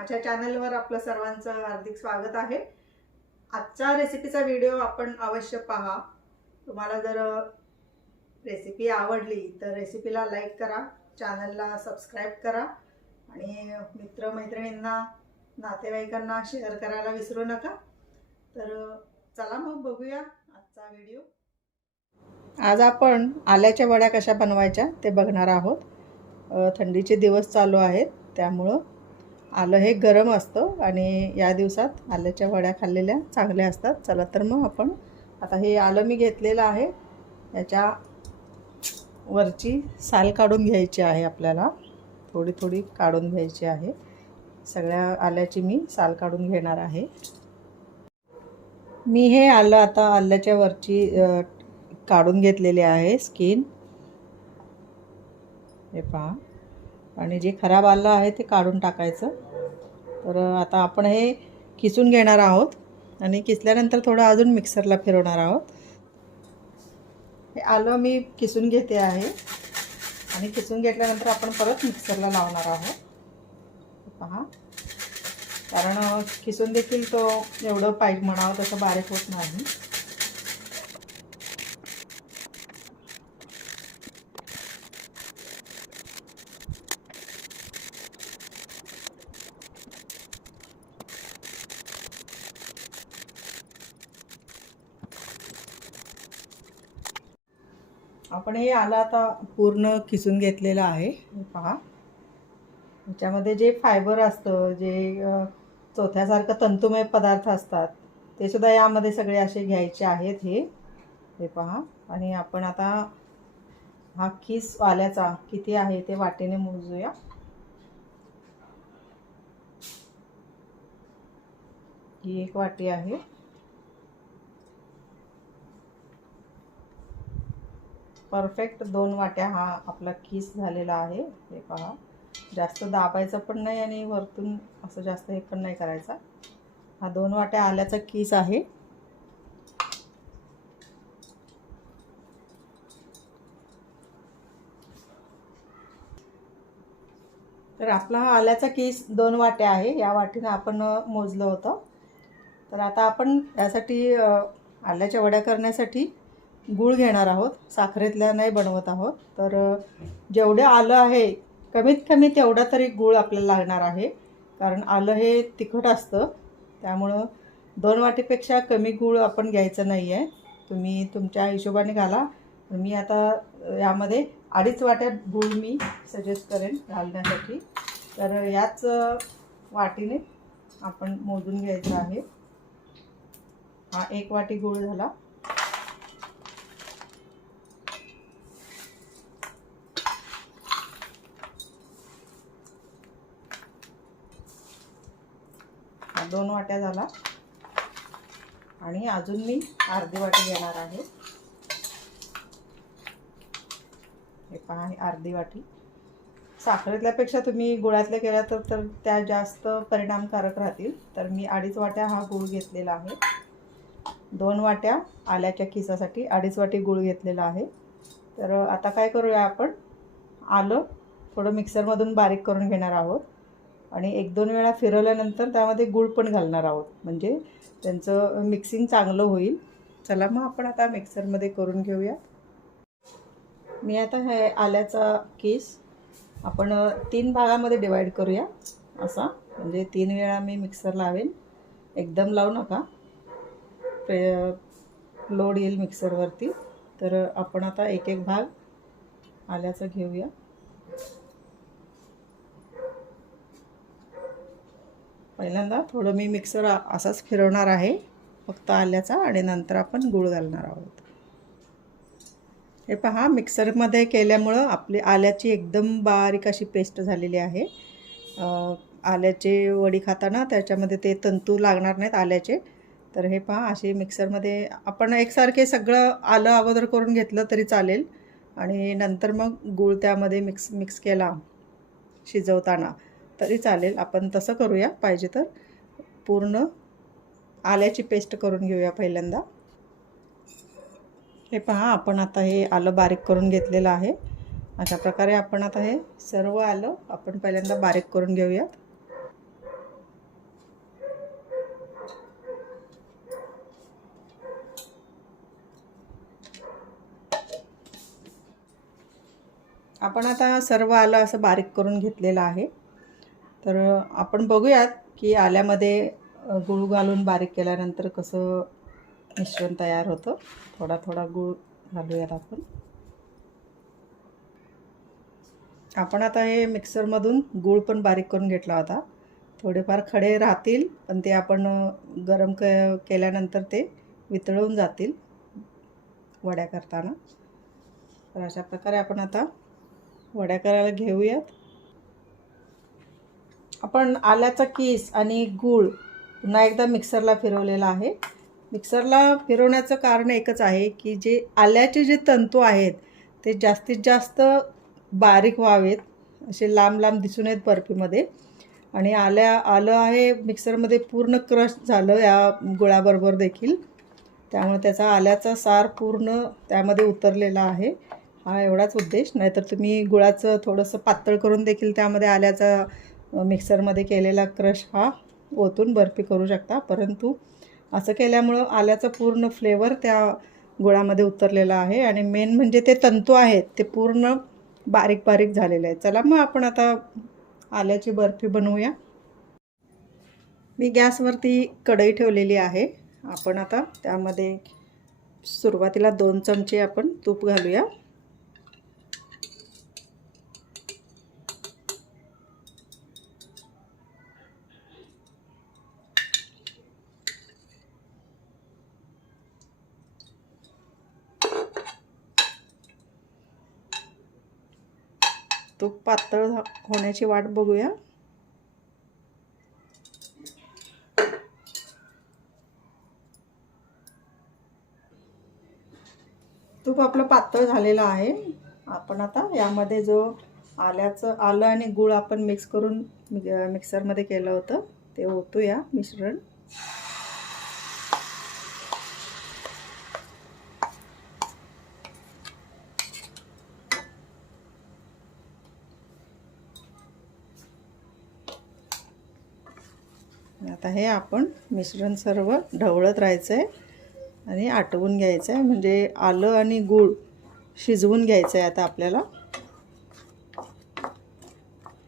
माझ्या चॅनलवर आपलं सर्वांचं हार्दिक स्वागत आहे। आजच्या रेसिपीचा व्हिडिओ आपण अवश्य पहा। तुम्हाला जर रेसिपी आवडली तर रेसिपीला लाईक करा, चॅनलला सबस्क्राईब करा आणि मित्रमैत्रिणींना नातेवाईकांना शेअर करायला विसरू नका। तर चला मग बघूया आजचा व्हिडिओ। आज आपण आल्याच्या वड्या कशा बनवायच्या ते बघणार आहोत। थंडीचे दिवस चालू आहेत त्यामुळे आलं हे गरम असतं आणि या दिवसात आल्याच्या वड्या खाल्लेल्या चांगल्या असतात। चला तर मग आपण आता हे आलं मी घेतलेलं आहे, याच्या वरची साल काढून घ्यायची आहे। आपल्याला थोडी थोडी काढून घ्यायची आहे। सगळ्या आल्याची मी साल काढून घेणार आहे। मी हे आलं आता आल्याच्या वरची काढून घेतलेले आहे स्किन, हे पहा। आणि जे खराब आलं आहे ते काढून टाकायचं। तर आता आपण हे किसून घेणार आहोत आणि किसल्यानंतर थोडं अजून मिक्सरला फिरवणार आहोत। हे आलं मी किसून घेते आहे आणि किसून घेतल्यानंतर आपण परत मिक्सरला लावणार आहोत, पहा। कारण किसून देखील तो एवढं पाहिजे म्हणावं तसं बारीक होत नाही। आपण हे आलं आता पूर्ण किसून घेतलेलं आहे, पहा। याच्यामध्ये जे फायबर असतं, जे चोथ्यासारखं तंतुमय पदार्थ असतात ते सुद्धा यामध्ये सगळे असे घ्यायचे आहेत, हे पहा। आणि आपण आता हा किस आल्याचा किती आहे ते वाटीने मोजूया। ही एक वाटी आहे। परफेक्ट 2 वाट्या हा आपला किस झालेला आहे, हे पहा। जास्त दाबायचं पण नाही आणि वरतून असं जास्त हे पण नाही करायचा। हा 2 वाट्या आल्याचा किस आहे। तर आपला हा आल्याचा किस 2 वाट्या आहे, या वाटीने आपण मोजलं होतं। तर आता आपण यासाठी आल्याच्या वड्या करण्यासाठी गूळ घेणार आहोत, साखरेतल्या नाही बनवत आहोत। तर जेवढे आलं आहे कमीत कमी तेवढा तरी गूळ आपल्याला लागणार आहे, कारण आलं हे तिखट असतं। त्यामुळं 2 वाटीपेक्षा कमी गूळ आपण घ्यायचं नाही आहे। तुम्ही तुमच्या हिशोबाने घाला। मी आता यामध्ये 2.5 वाट्या गूळ मी सजेस्ट करेन घालण्यासाठी। तर याच वाटीने आपण मोजून घ्यायचं आहे। हा 1 वाटी गूळ झाला। हा 2 वाट्या झाला आणि अजून मी अर्धी वाटी घेणार आहे, हे पहा। अर्धी वाटी साखरेतल्यापेक्षा तुम्ही गुळातल्या केल्या तर त्या जास्त परिणामकारक राहतील। तर मी 2.5 वाट्या हा गूळ घेतलेला आहे। 2 वाट्या आल्याच्या किसासाठी 2.5 वाटी गूळ घेतलेला आहे। तर आता काय करूया, आपण आलं थोडं मिक्सरमधून बारीक करून घेणार आहोत आणि 1-2 वेळा फिरवल्यानंतर त्यामध्ये गूळ पण घालणार आहोत, म्हणजे त्यांचं मिक्सिंग चांगलं होईल। चला मग आपण आता मिक्सरमध्ये करून घेऊया। मी आता हे आल्याचा किस आपण 3 भागामध्ये डिवाइड करूया असा, म्हणजे 3 वेळा मी मिक्सर लावेन। एकदम लावू नका, लोड येईल मिक्सरवरती। तर आपण आता एक भाग आल्याचा घेऊया। पहिल्यांदा थोडं मी मिक्सर असाच फिरवणार आहे फक्त आल्याचा, आणि नंतर आपण गूळ घालणार आहोत। हे पहा, मिक्सरमध्ये केल्यामुळं आपली आल्याची एकदम बारीक अशी पेस्ट झालेली आहे। आल्याचे वडी खाताना त्याच्यामध्ये ते तंतू लागणार नाहीत आल्याचे। तर हे पहा, असे मिक्सरमध्ये आपण एकसारखे सगळं आलं अगोदर करून घेतलं तरी चालेल आणि नंतर मग गूळ त्यामध्ये मिक्स केला शिजवताना तरी चालेल। आपण तसं करूया, पाहिजे तर पूर्ण आल्याची पेस्ट करून घेऊया पहिल्यांदा। हे पहा, आपण आता हे आलं बारीक करून घेतलेलं आहे। अशा प्रकारे आपण आता हे सर्व आलं आपण पहिल्यांदा बारीक करून घेऊयात। आपण आता सर्व आलं असं बारीक करून घेतलेलं आहे. तर आपण बघूयात की आल्यामध्ये गूळ घालून बारीक केल्यानंतर कसं मिश्रण तयार होतं. थोडा थोडा गूळ घालूयात आपण. आपण आता हे मिक्सरमधून गूळ पण बारीक करून घेतला होता. थोडेफार खडे राहतील, पण ते आपण गरम केल्यानंतर ते वितळून जातील वड्या करताना. तर अशा प्रकारे आपण आता वड्या करायला घेऊयात. आपण आल्याचा किस आणि गूळ पुन्हा एकदा मिक्सरला फिरवलेला आहे. मिक्सरला फिरवण्याचं कारण एकच आहे की जे आल्याचे जे तंतू आहेत ते जास्तीत जास्त बारीक व्हावेत, असे लांब लांब दिसून येत बर्फीमध्ये. आणि आलं आहे मिक्सरमध्ये पूर्ण क्रश झालं या गुळाबरोबर देखील, त्यामुळे त्याचा आल्याचा सार पूर्ण त्यामध्ये उतरलेला आहे. हा एवढाच उद्देश. नाहीतर तुम्ही गुळाचं थोडंसं पातळ करून देखील त्यामध्ये आल्याचा मिक्सरमध्ये केलेला क्रश हा ओतून बर्फी करू शकता. परंतु असं केल्यामुळं आल्याचा पूर्ण फ्लेवर त्या गुळामध्ये उतरलेला आहे आणि मेन म्हणजे ते तंतू आहेत ते पूर्ण बारीक बारीक झालेले आहेत. चला मग आपण आता आल्याची बर्फी बनवूया. मी गॅसवरती कढई ठेवलेली आहे. आपण आता त्यामध्ये सुरुवातीला 2 चमचे आपण तूप घालूया. तूप पातळ होण्याची वाट बघूया. तूप आपलं पातळ झालेलं आहे. आपण आता यामध्ये जो आलं आणि गूळ आपण मिक्स करून मिक्सरमध्ये केलं होतं ते ओतूया मिश्रण. आता हे आपण मिश्रण सर्व ढवळत राहायचं आहे आणि आटवून घ्यायचं आहे. म्हणजे आलं आणि गूळ शिजवून घ्यायचं आहे आता आपल्याला.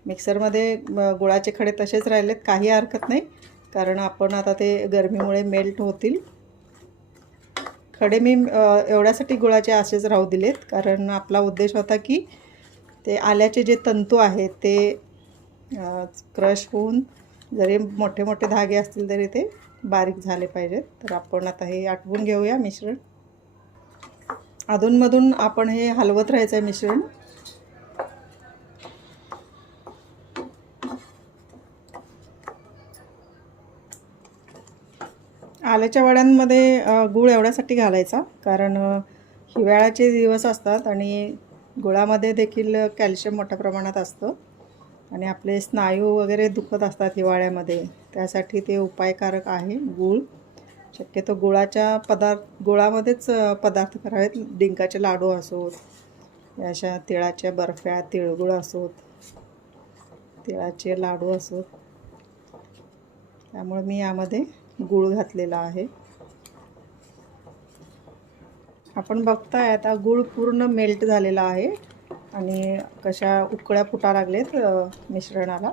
मिक्सरमध्ये गुळाचे खडे तसेच राहिलेत, काही हरकत नाही, कारण आपण आता ते गरमीमुळे मेल्ट होतील. खडे मी एवढ्यासाठी गुळाचे असेच राहू दिलेत, कारण आपला उद्देश होता की ते आल्याचे जे तंतू आहेत ते क्रश होऊन जरी मोठे मोठे धागे असतील तरी ते बारीक झाले पाहिजेत. तर आपण आता हे आटवून घेऊया मिश्रण. अधूनमधून आपण हे हलवत राहायचं आहे मिश्रण. आल्याच्या वड्यांमध्ये गूळ एवढ्यासाठी घालायचा कारण हिवाळ्याचे दिवस असतात आणि गुळामध्ये देखील कॅल्शियम मोठ्या प्रमाणात असतं आणि आपले स्नायू वगैरे दुखत असतात हिवाळ्यामध्ये, त्यासाठी ते उपायकारक आहे गूळ. शक्यतो गुळामध्येच पदार्थ करावेत. डिंकाचे लाडू असोत, अशा तिळाच्या बर्फ्या, तिळगुळ असोत, तिळाचे लाडू असोत, त्यामुळे मी यामध्ये गूळ घातलेला आहे. आपण बघताय आता गूळ पूर्ण मेल्ट झालेला आहे आणि कशा उकळ्या फुटा लागलेत मिश्रणाला.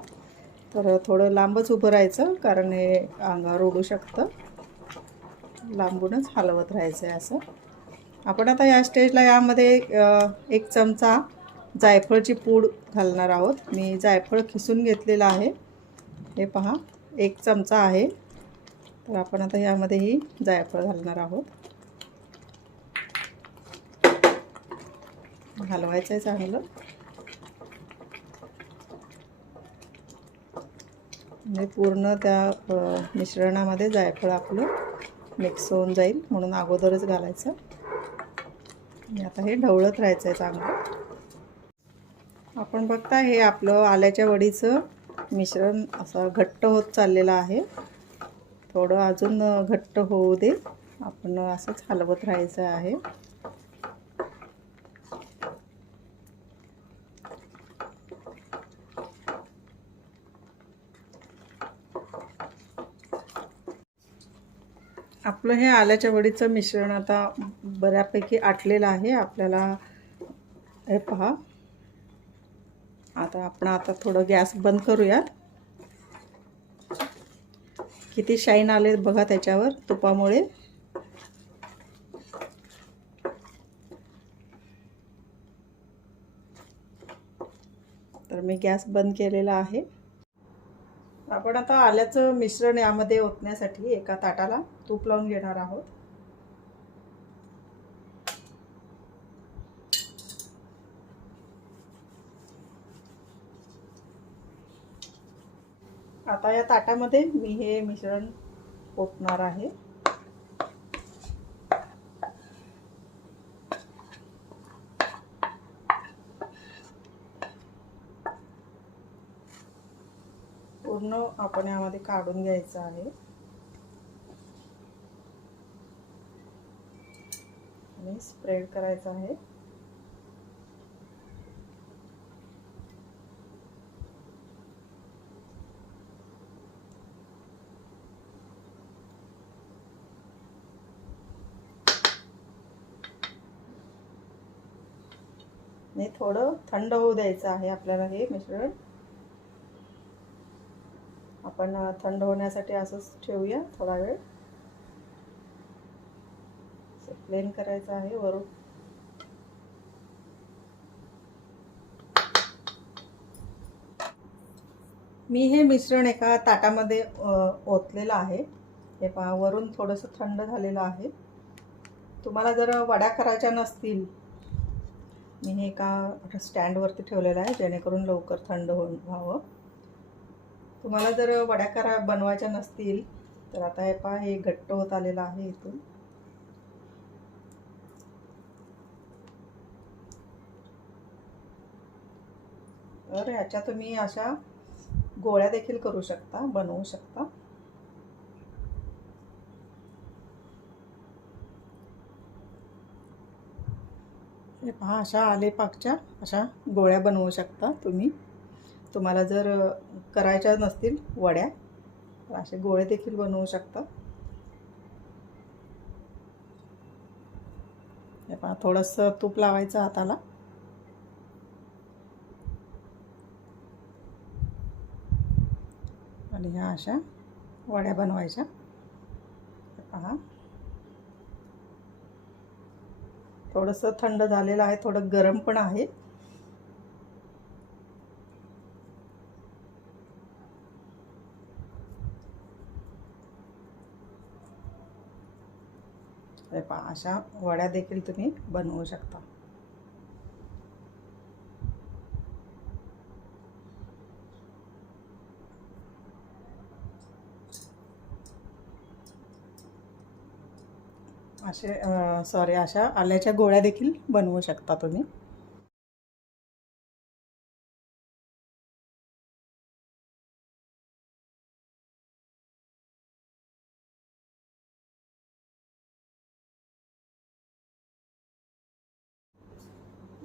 तर थोडं लांबच उभं राहायचं कारण हे अंगावर उडू शकतं. लांबूनच हलवत राहायचं आहे असं. आपण आता या स्टेजला यामध्ये 1 चमचा जायफळची पूड घालणार आहोत. मी जायफळ खिसून घेतलेलं आहे. हे पहा 1 चमचा आहे. तर आपण आता यामध्ये ही जायफळ घालणार आहोत. हलवायचं आहे चांगलं. म्हणजे पूर्ण त्या मिश्रणामध्ये जायफळ आपलं मिक्स होऊन जाईल म्हणून अगोदरच घालायचं. आता हे ढवळत राहायचं आहे चांगलं. आपण बघता हे आपलं आल्याच्या वडीचं मिश्रण असं घट्ट होत चाललेलं आहे. थोडं अजून घट्ट होऊ दे. आपण असंच हलवत राहायचं आहे. आपलं हे आल्याच्या वडीचं मिश्रण आता बऱ्यापैकी आटलेलं आहे. आपल्याला हे पहा आता थोडं गॅस बंद करूयात. किती शाईन आले बघा त्याच्यावर तुपामुळे. तर मी गॅस बंद केलेला आहे. आपण आता आल्याचं मिश्रण यामध्ये ओतण्यासाठी एका ताटाला तूप लावून घेणार आहोत. आता या ताटामध्ये मी हे मिश्रण ओतणार आहे. पूर्ण आपण यामध्ये काढून घ्यायचं आहे आणि स्प्रेड करायचं आहे. आणि थोडं थंड होऊ द्यायचं आहे आपल्याला हे मिश्रण. आपण थंड होण्यासाठी असंच ठेवूया थोडा वेळ. प्लेन करायचं आहे वरून. मी हे मिश्रण एका ताटामध्ये ओतलेलं आहे. हे पहा, वरून थोडंसं थंड झालेलं आहे. तुम्हाला जर वड्या करायच्या नसतील, मी हे एका स्टँडवरती ठेवलेलं आहे जेणेकरून लवकर थंड व्हावं. तुम्हाला जर वड्या बनवायच्या नसतील तर आता हे पहा, हे घट्ट होत आलेलं आहे इथून. तर ह्याच्या तुम्ही अशा गोळ्या देखील करू शकता, बनवू शकता. हे पहा, अशा आलेपाकच्या अशा गोळ्या बनवू शकता तुम्ही. तुम्हाला जर करायच्या नसतील वड्या तर असे गोळे देखील बनवू शकता. हे पहा, थोडंसं तूप लावायचं हाताला आणि ह्या अशा वड्या बनवायच्या. पहा, थोडंसं थंड झालेलं आहे, थोडं गरम पण आहे. हे पहा, अशा वड्या देखील तुम्ही बनवू शकता. अशा आल्याच्या गोळ्या देखील बनवू शकता तुम्ही.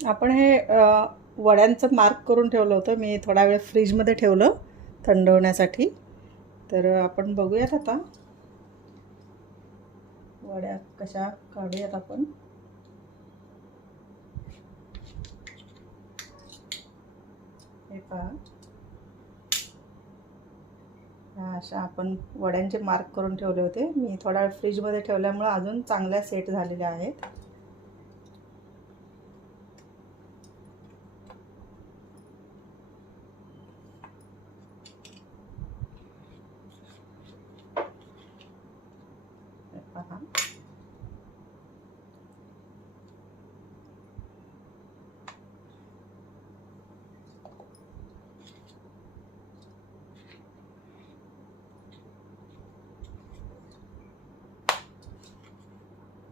आपण हे वड्यांचं मार्क करून ठेवलं होतं. मी थोडा वेळ फ्रीजमध्ये ठेवलं थंड होण्यासाठी. तर आपण बघूयात आता वड्या कशा काढूयात आपण. हे पहा, अशा आपण वड्यांचे मार्क करून ठेवले होते. मी थोडा वेळ फ्रीजमध्ये ठेवल्यामुळे अजून चांगल्या सेट झालेल्या आहेत. पहा,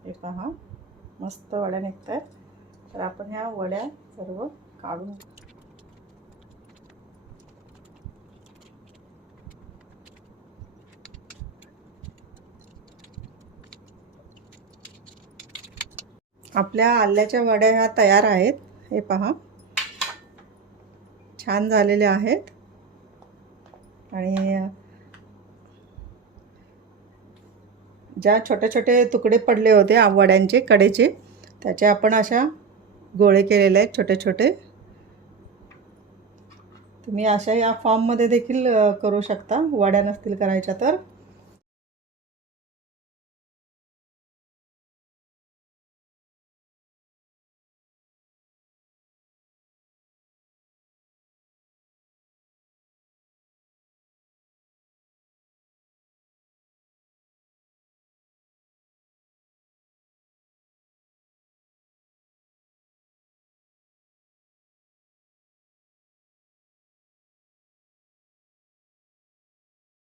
हे पहा, मस्त वड्या निघतात. तर आपण ह्या वड्या सर्व काढून आपल्या आल्याच्या वड्या ह्या तयार आहेत. हे पहा, छान झालेले आहेत. आणि ज्या छोटे छोटे तुकडे पडले होते वड्यांचे कडेचे, त्याचे आपण अशा गोळे केलेले आहेत छोटे छोटे. तुम्ही अशा या फॉर्ममध्ये देखील करू शकता, वड्या नसतील करायच्या तर.